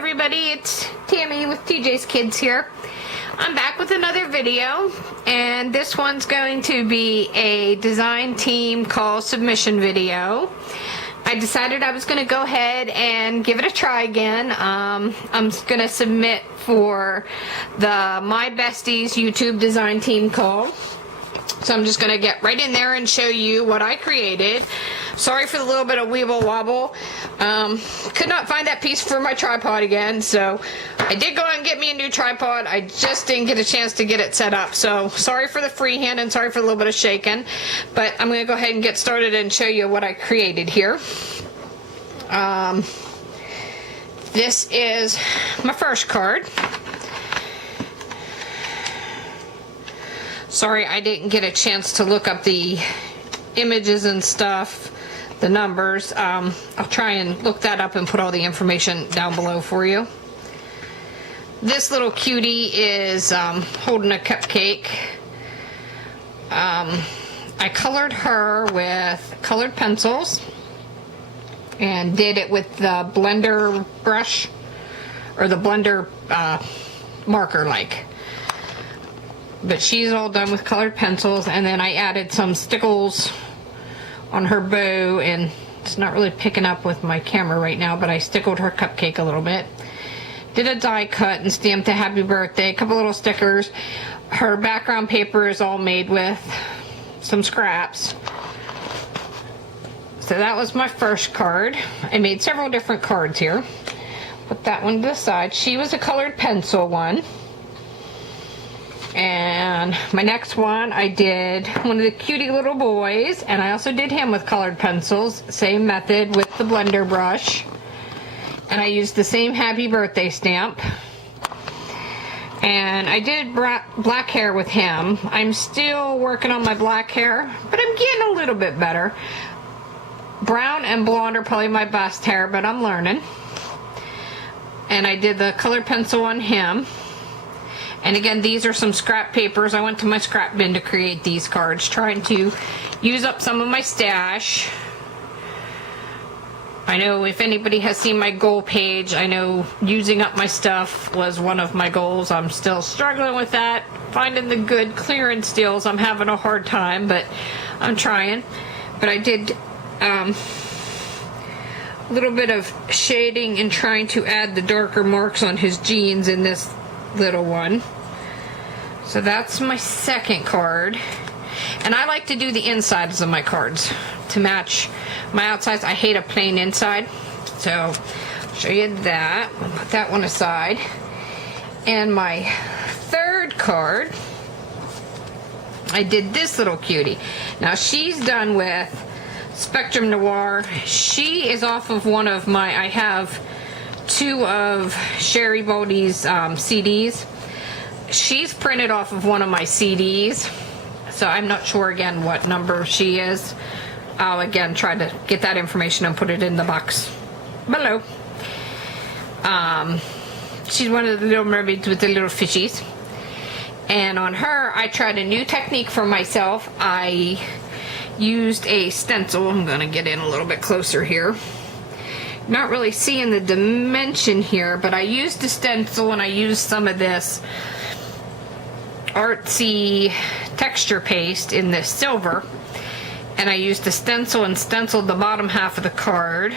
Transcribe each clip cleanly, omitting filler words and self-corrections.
everybody, it's Tammy with TJ's Kids here. I'm back with another video, and this one's going to be a design team call submission video. I decided I was going to go ahead and give it a try again. I'm going to submit for the My Besties YouTube design team call. So I'm just going to get right in there and show you what I created. Sorry for the little bit of weeble wobble. Could not find that piece for my tripod again, so I did go out and get me a new tripod. I just didn't get a chance to get it set up. So sorry for the freehand and sorry for a little bit of shaking. But I'm going to go ahead and get started and show you what I created here. This is my first card. Sorry, I didn't get a chance to look up the images and stuff, the numbers. I'll try and look that up and put all the information down below for you. This little cutie is holding a cupcake. I colored her with colored pencils and did it with the blender brush, or the blender marker like. But she's all done with colored pencils, and then I added some stickles on her bow, and it's not really picking up with my camera right now, but I stickled her cupcake a little bit. Did a die cut and stamped a happy birthday, a couple little stickers. Her background paper is all made with some scraps. So that was my first card. I made several different cards here. Put that one to the side. She was a colored pencil one. And my next one, I did one of the cutie little boys, and I also did him with colored pencils, same method with the blender brush, and I used the same happy birthday stamp. And I did black hair with him. I'm still working on my black hair, but I'm getting a little bit better. Brown and blonde are probably my best hair, but I'm learning. And I did the colored pencil on him. And again, these are some scrap papers. I went to my scrap bin to create these cards, trying to use up some of my stash. I know if anybody has seen my goal page, I know using up my stuff was one of my goals. I'm still struggling with that. Finding the good clearance deals, I'm having a hard time, but I'm trying. But I did a little bit of shading and trying to add the darker marks on his jeans in this little one. So that's my second card, and I like to do the insides of my cards to match my outsides. I hate a plain inside, so I'll show you that. I'll put that one aside. And my third card, I did this little cutie. Now she's done with Spectrum Noir. She is off of one of my, I have two of Sherri Baldy's CDs. She's printed off of one of my CDs, so I'm not sure again what number she is. I'll again try to get that information and put it in the box below. She's one of the little mermaids with the little fishies. And on her, I tried a new technique for myself. I used a stencil. I'm going to get in a little bit closer here. Not really seeing the dimension here, but I used a stencil and I used some of this artsy texture paste in this silver, and I used the stencil and stenciled the bottom half of the card,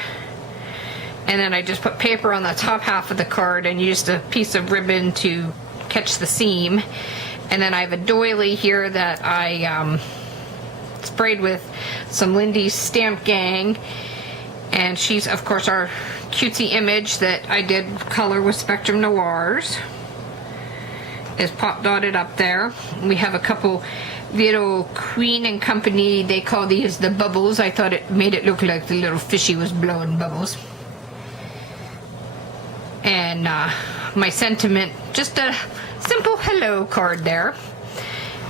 and then I just put paper on the top half of the card and used a piece of ribbon to catch the seam. And then I have a doily here that I sprayed with some Lindy's Stamp Gang. And she's, of course, our cutesy image that I did color with Spectrum Noirs. Is pop dotted up there. We have a couple little Queen and Company, they call these the bubbles. I thought it made it look like the little fishy was blowing bubbles. And my sentiment, just a simple hello card there.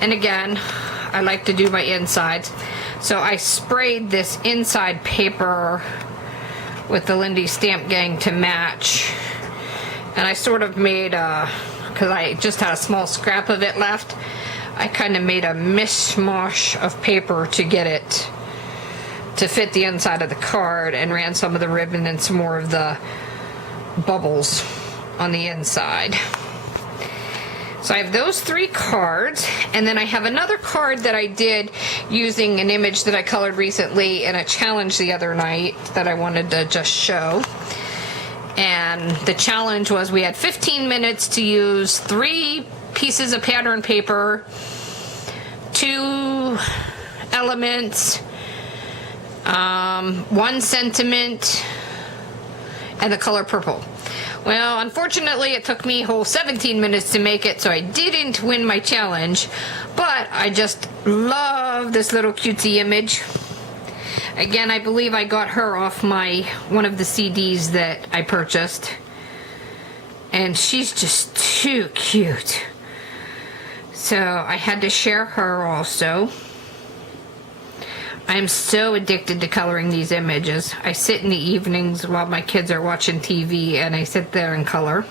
And again, I like to do my insides. So I sprayed this inside paper with the Lindy Stamp Gang to match, and I sort of made because I just had a small scrap of it left, I kind of made a mishmash of paper to get it to fit the inside of the card, and ran some of the ribbon and some more of the bubbles on the inside. So I have those 3 cards, and then I have another card that I did using an image that I colored recently in a challenge the other night that I wanted to just show. And the challenge was we had 15 minutes to use 3 pieces of pattern paper, 2 elements, 1 sentiment, and the color purple. Well, unfortunately, it took me a whole 17 minutes to make it, so I didn't win my challenge. But I just love this little cutesy image. Again, I believe I got her off one of the CDs that I purchased. And she's just too cute. So I had to share her also. I am so addicted to coloring these images. I sit in the evenings while my kids are watching TV and I sit there and color.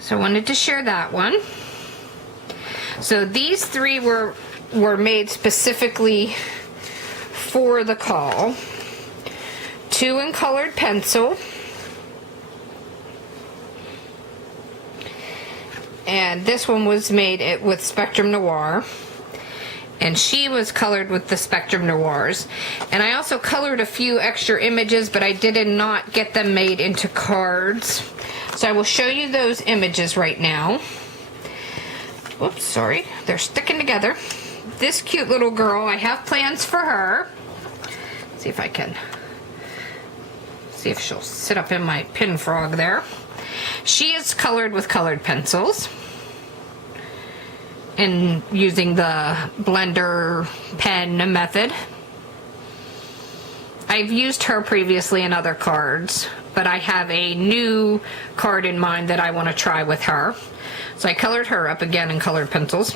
So I wanted to share that one. So these 3 were made specifically for the call. 2 in colored pencil. And this one was made with Spectrum Noir. And she was colored with the Spectrum Noirs. And I also colored a few extra images, but I did not get them made into cards. So I will show you those images right now. Whoops, sorry. They're sticking together. This cute little girl, I have plans for her. Let's see if I can see if she'll sit up in my pin frog there. She is colored with colored pencils. And using the blender pen method. I've used her previously in other cards, but I have a new card in mind that I want to try with her. So I colored her up again in colored pencils.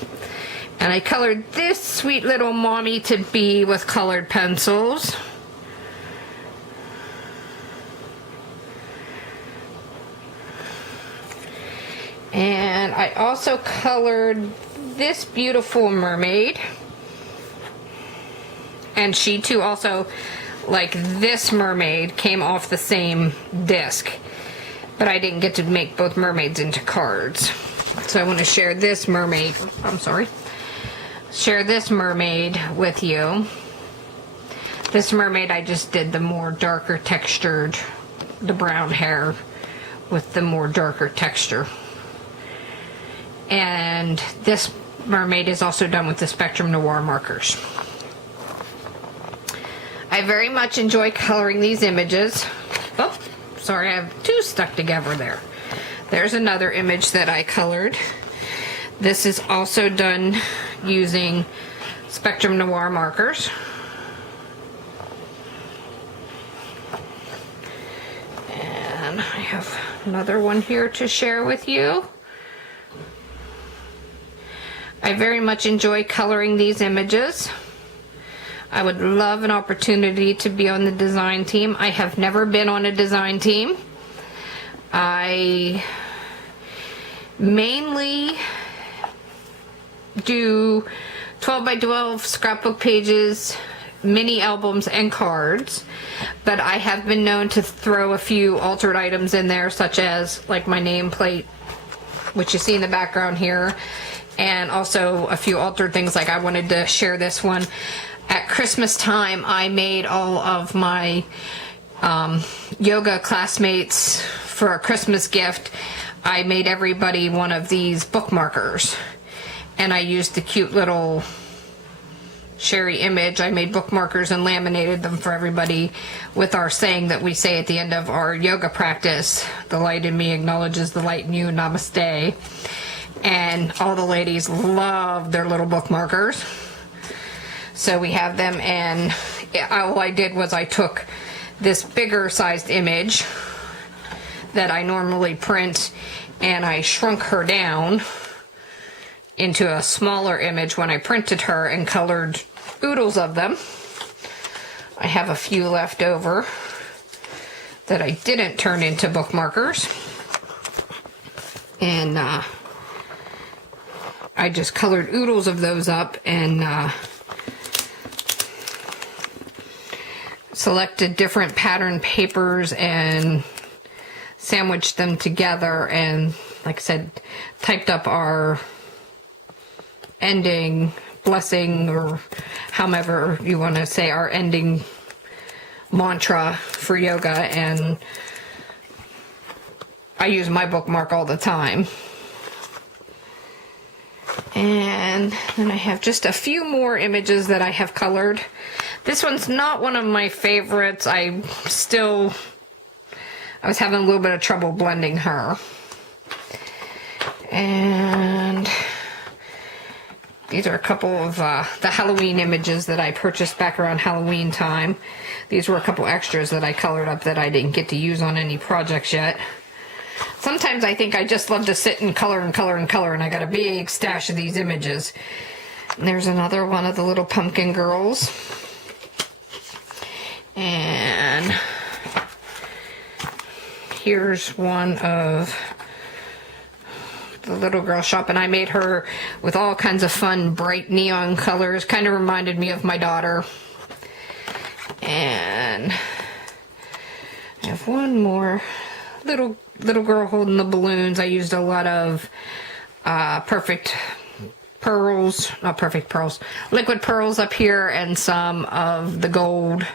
And I colored this sweet little mommy to be with colored pencils. And I also colored this beautiful mermaid, and she too also, like this mermaid, came off the same disc, but I didn't get to make both mermaids into cards. So I want to share this mermaid, share this mermaid with you. This mermaid I just did the more darker textured, the brown hair with the more darker texture. And this mermaid is also done with the Spectrum Noir markers. I very much enjoy coloring these images. Oh, sorry, I have 2 stuck together there. There's another image that I colored. This is also done using Spectrum Noir markers. And I have another one here to share with you. I very much enjoy coloring these images. I would love an opportunity to be on the design team. I have never been on a design team. I mainly do 12 by 12 scrapbook pages, mini albums, and cards. But I have been known to throw a few altered items in there, such as like my nameplate, which you see in the background here. And also a few altered things, like I wanted to share this one. At Christmas time, I made all of my yoga classmates for a Christmas gift. I made everybody one of these bookmarkers. And I used the cute little Sherri image. I made bookmarkers and laminated them for everybody with our saying that we say at the end of our yoga practice. The light in me acknowledges the light in you. Namaste. And all the ladies love their little bookmarkers. So we have them, and all I did was I took this bigger sized image that I normally print, and I shrunk her down into a smaller image when I printed her and colored oodles of them. I have a few left over that I didn't turn into bookmarkers. And I just colored oodles of those up and selected different pattern papers and sandwiched them together and, like I said, typed up our ending blessing, or however you want to say, our ending mantra for yoga, and I use my bookmark all the time. And then I have just a few more images that I have colored. This one's not one of my favorites. I was having a little bit of trouble blending her. And these are a couple of the Halloween images that I purchased back around Halloween time. These were a couple extras that I colored up that I didn't get to use on any projects yet. Sometimes I think I just love to sit and color and color and color, and I got a big stash of these images. And there's another one of the little pumpkin girls. And here's one of the little girl shop, and I made her with all kinds of fun bright neon colors. Kind of reminded me of my daughter. And I have one more little girl holding the balloons. I used a lot of liquid pearls up here, and some of the gold.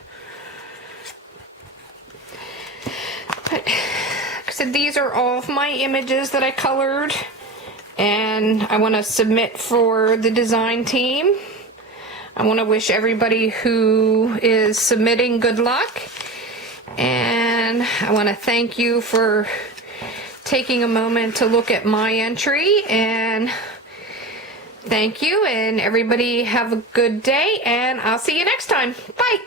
But like I said, these are all of my images that I colored, and I want to submit for the design team. I want to wish everybody who is submitting good luck, and I want to thank you for taking a moment to look at my entry, and thank you, and everybody have a good day, and I'll see you next time. Bye.